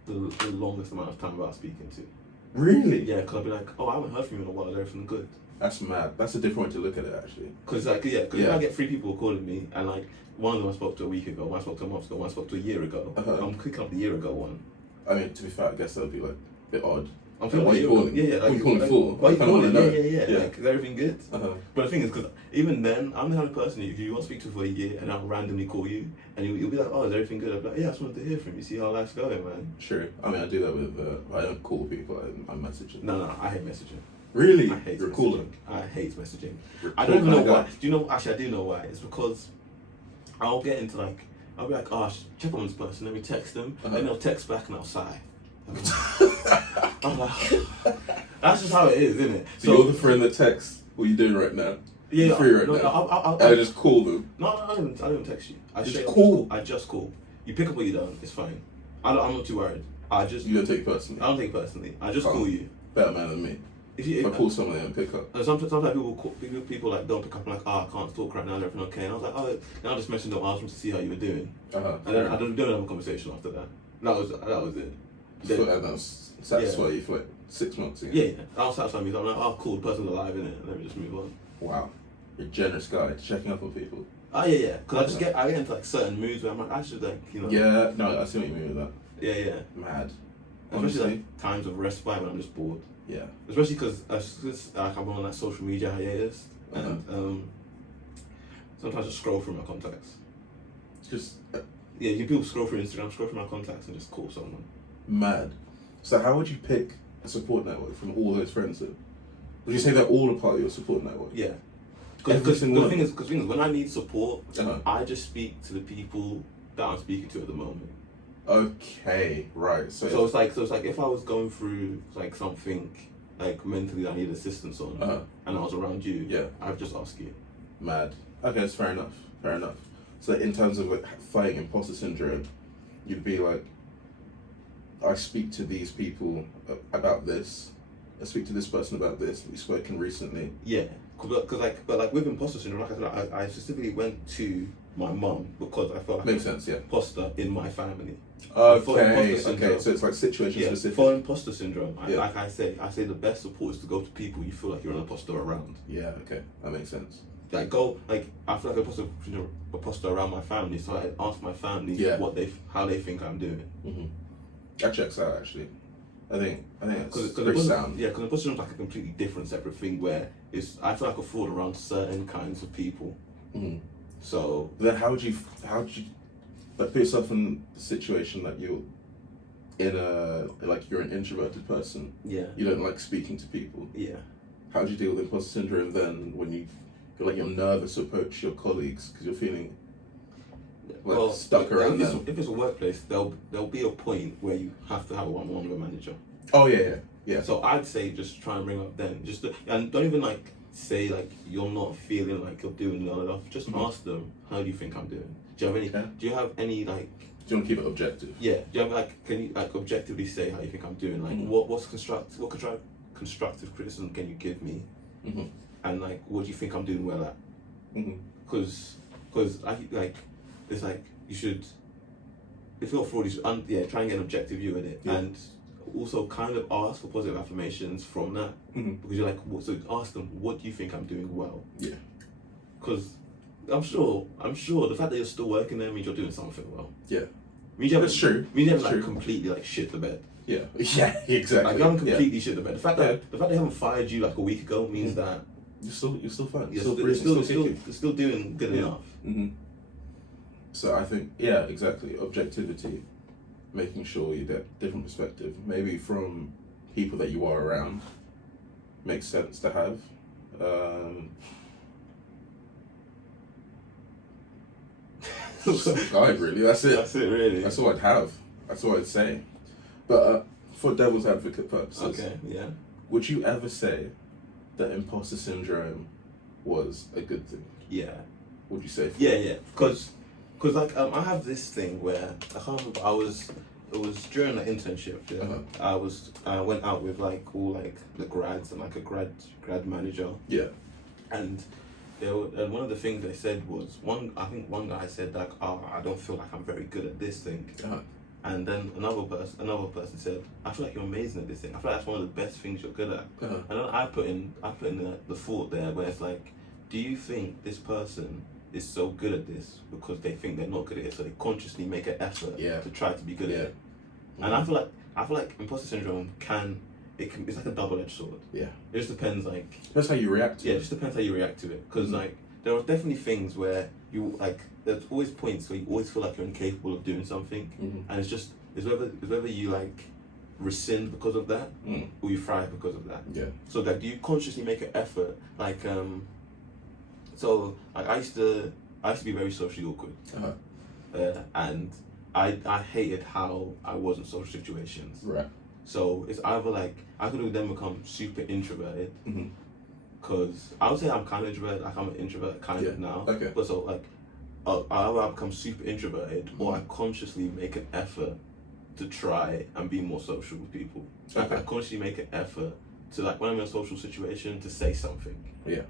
the longest amount of time about speaking to. Really? Yeah, because I'd be like, oh, I haven't heard from you in a while, is everything good? That's mad. That's a different way to look at it, actually. Because if I get 3 people calling me, and like, one of them I spoke to a week ago, one I spoke to a month ago, one I spoke to a year ago, I'm picking up the year ago one. I mean, to be fair, I guess that would be like a bit odd. I'm feeling like calling. Yeah. Like, you calling for? Why you calling? Yeah. Like, is everything good? Uh-huh. But the thing is, because even then, I'm the kind of person who you won't speak to for a year, and I'll randomly call you, and you'll be like, oh, is everything good? I'll be like, yeah, I just wanted to hear from you, see how life's going, man. Sure. I mean, I do that with, I don't call people, I message them. No, I hate messaging. Really? I hate messaging. I hate messaging. I don't even know why. Do you know? Actually, I do know why. It's because I'll get into like, I'll be like, oh, check on this person, let me text them, and then they'll text back and I'll sigh. I'm like, that's just how it is, isn't it? So you're the friend that texts, what are you doing right now? Yeah, You're free right no, now. I'll, I just call them. no, I don't text you. I Just straight up call. I just call. You pick up what you done. It's fine. I'm not too worried. I You don't take it personally. don't take it personally. I just Oh. call you. Better man than me. If If I call someone, they don't pick up. sometimes people like don't pick up. I'm like, I can't talk right now. Is everything okay? And I was like, oh, and I just mentioned that I was trying to see how you were doing. And then I don't have a conversation after that. That was it. And that's satisfy you for like 6 months. Yeah, I was satisfied with me. I'm like, oh, cool, the person's alive, innit? And then we just move on. Wow, you're a generous guy, checking up on people. Oh yeah. Because I get into like certain moods where I'm like, I should like, you know. Yeah, no, I see what you mean with that. Yeah. Mad. Especially Honestly. like times of respite when I'm just bored. Yeah. Especially because like, I'm on that social media hiatus, and sometimes I just scroll through my contacts. Just Yeah, you people scroll through Instagram, scroll through my contacts, and just call someone. mad. So how would you pick a support network from all those friends then? Would you say they're all a part of your support network? Yeah. Every Because single the one? thing is, when I need support, Uh-huh. I just speak to the people that I'm speaking to at the moment. Okay, right. So it's like if I was going through like something like mentally that I need assistance on, Uh-huh. and I was around you, Yeah. I'd just ask you. Mad. Okay, that's fair enough. Fair enough. So in terms of like fighting imposter syndrome, you'd be like, I speak to these people about this. I speak to this person about this. We've spoken recently. Yeah, but with imposter syndrome, like I said, I specifically went to my mum because I felt like Makes sense, yeah. imposter in my family. Okay, okay. So it's like situation Yeah, specific. for imposter syndrome, Yeah. like I say the best support is to go to people you feel like you're an imposter around. Yeah, okay. That makes sense. I feel like imposter around my family, so I ask my family Yeah. how they think I'm doing. Mm-hmm. That checks out actually. I think that's Because pretty sound. Yeah, because imposter syndrome is like a completely different, separate thing where I feel like a fraud around certain kinds of people. Mm-hmm. So Then how would you like put yourself in the situation that you're you're an introverted person. yeah, You don't like speaking to people. yeah. How do you deal with imposter syndrome then when you feel like you're nervous to approach your colleagues because you're feeling stuck around them? If it's a workplace, there'll be a point where you have to have a one-on-one with a manager. Oh yeah. So I'd say just try and bring up then, and don't even like say like you're not feeling like you're doing well enough. Just ask them, how do you think I'm doing? Do you have any like? Do you want to keep it objective? Yeah. Do you have like? Can you like objectively say how you think I'm doing? Like what's constructive criticism can you give me? Mm-hmm. And like what do you think I'm doing well at? Mm-hmm. Because I like it's like you should, if you're a fraud, you should try and get an objective view in it, and also kind of ask for positive affirmations from that. Mm-hmm. Because you're like, so ask them, what do you think I'm doing well? Yeah. Because I'm sure the fact that you're still working there means you're doing something well. Yeah. Means you haven't, That's true. Means you haven't True. like completely like shit the bed. Yeah. Yeah. Exactly. Like you haven't completely shit the bed. The fact that Yeah. they haven't fired you like a week ago means that You're still fine. you're still doing good enough. Mm-hmm. So I think, yeah, exactly. Objectivity, making sure you get different perspective, maybe from people that you are around, makes sense to have. Guide, really. That's it. That's it, really. That's all I'd have. That's all I'd say. But for devil's advocate purposes, Okay, yeah. would you ever say that imposter syndrome was a good thing? Yeah. Would you say? Yeah. Because like I have this thing where I can't remember. It was during the internship. Yeah, I went out with like all like the grads and like a grad manager. Yeah. And and one of the things they said was I think one guy said like, I don't feel like I'm very good at this thing. And then another person said, I feel like you're amazing at this thing. I feel like that's one of the best things you're good at. And then I put in the thought there where it's like, do you think this person is so good at this because they think they're not good at it, so they consciously make an effort to try to be good at it? And I feel like imposter syndrome it's like a double-edged sword. Yeah. It just depends like. That's how you react to it. it. It just depends how you react to it. Because like there are definitely things where you like. There's always points where you always feel like you're incapable of doing something, and it's whether you like rescind because of that or you thrive because of that. Yeah. So like, do you consciously make an effort? Like so like I used to be very socially awkward, and I hated how I was in social situations. Right. So it's either like I could have then become super introverted, Because I would say I'm kind of introverted, like I'm an introvert kind of now. Okay. But so like, either I become super introverted or I consciously make an effort to try and be more social with people. Like Okay. I consciously make an effort to, like, when I'm in a social situation, to say something. Yeah.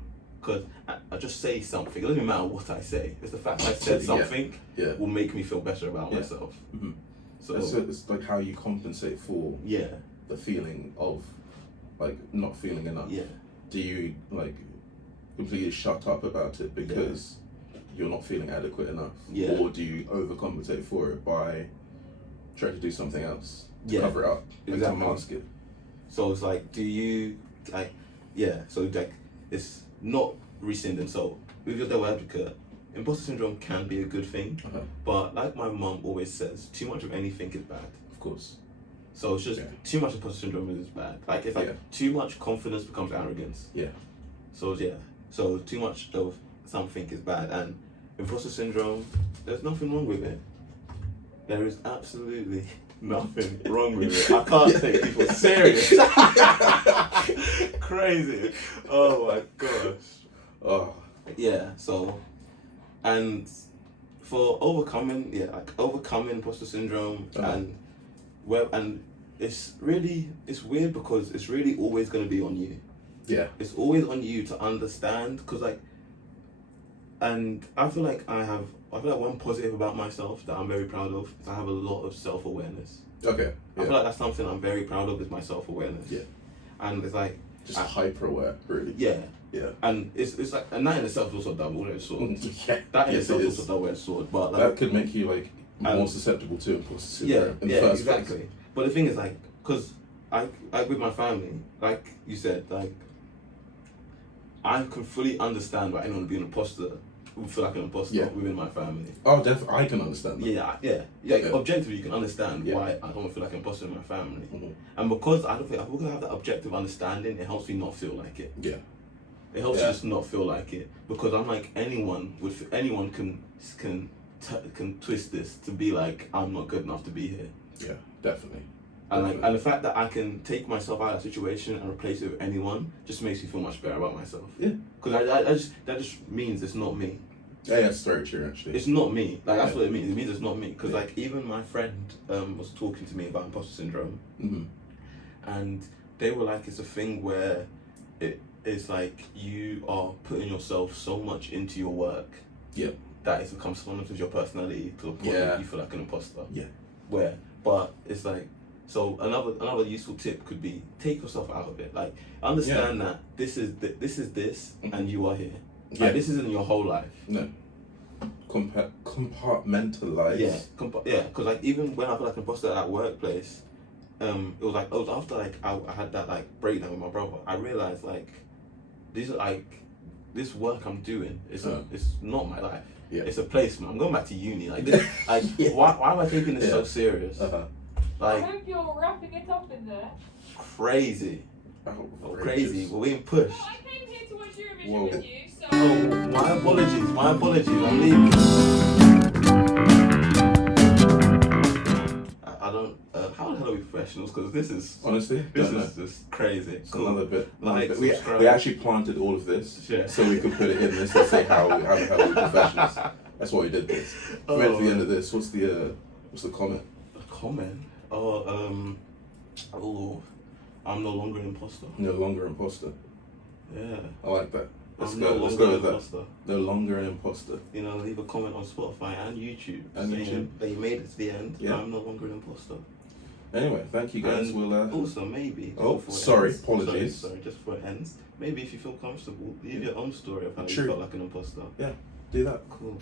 Because I just say something. It doesn't even matter what I say. It's the fact that I said something Yeah. will make me feel better about Yeah. myself. Mm-hmm. So It's like how you compensate for yeah, the feeling of like not feeling enough. yeah, Do you like completely shut up about it because you're not feeling adequate enough? Yeah. Or do you overcompensate for it by trying to do something else to Yeah. cover it up? Like Exactly. to mask it. So it's like, do you like, yeah? So like, it's not rescinding. So with your devil advocate, imposter syndrome can be a good thing, Uh-huh. but like my mum always says, too much of anything is bad. Of course. So it's just Yeah. too much imposter syndrome is bad. Like it's like Yeah. too much confidence becomes arrogance. Yeah. So yeah, so too much of something is bad, and imposter syndrome, there's nothing wrong with it. There is absolutely nothing wrong with it. I can't take people serious. Crazy. Oh my gosh. Oh. Yeah. So, and for overcoming imposter syndrome, and it's weird because it's really always going to be on you. Yeah. It's always on you to understand, because like, and I feel like one positive about myself that I'm very proud of is I have a lot of self-awareness. Okay. I feel like that's something I'm very proud of, is my self-awareness. Yeah. And it's like, Just hyper aware, really. yeah. Yeah. And it's like, and that in itself is also a double-edged sword. Yeah. That in Yes, itself it is is. also a double-edged sword. But like, That could make you like more susceptible to imposter syndrome in the first exactly. place. But the thing is, like, because I with my family, like you said, like, I can fully understand why anyone would be an imposter, would feel like an imposter within my family. Oh, definitely. I can understand that. Yeah. Objectively, you can understand Yeah. why I don't feel like an imposter in my family. Mhm. And because I don't think we're gonna have that objective understanding, it helps me not feel like it. Yeah. It helps you just not feel like it, because I'm like, anyone can twist this to be like, I'm not good enough to be here. Yeah, definitely. And like, and the fact that I can take myself out of that situation and replace it with anyone just makes me feel much better about myself. Yeah. Because that just means it's not me. Yeah, that's very true, actually. It's not me. Like, that's what it means. It means it's not me. Because like, even my friend was talking to me about imposter syndrome, and they were like, it's a thing where it's like you are putting yourself so much into your work. Yeah. That it becomes synonymous with your personality to the point where you feel like an imposter. Yeah. But it's like, so another useful tip could be, take yourself out of it. Like, understand that this is this, and you are here. Yeah. Like, this isn't your whole life. No. Compartmentalize. Yeah. Because like, even when I feel like an imposter at that workplace, it was after like I had that like breakdown with my brother. I realized like, this work I'm doing it's not my life. Yeah. It's a placement. I'm going back to uni. Like, this, like why am I taking this so serious? Like, I hope you're wrapping it up in there. crazy. Crazy. We're being pushed. Well, I came here to watch Eurovision with you, so... Oh, my apologies. I'm leaving. I don't. How the hell are we professionals? Because this is Honestly, this is just crazy. It's another bit. Like, we subscribe. actually planted all of this Yeah. so we could put it in this to say how the hell we're professionals. That's why we did this. We're at the end of this. What's the comment? A comment? I'm no longer an imposter. No longer imposter. Yeah. I like that. Let's I'm go. no Let's longer go an with that. imposter. No longer an imposter. You know, leave a comment on Spotify and YouTube And saying YouTube. that you made it to the end. Yeah. I'm no longer an imposter. Anyway, thank you guys. And We'll also, maybe. Oh, before it sorry, ends- apologies. Sorry, just before it ends. Maybe if you feel comfortable, leave your own story of how True. you felt like an imposter. do that. Cool.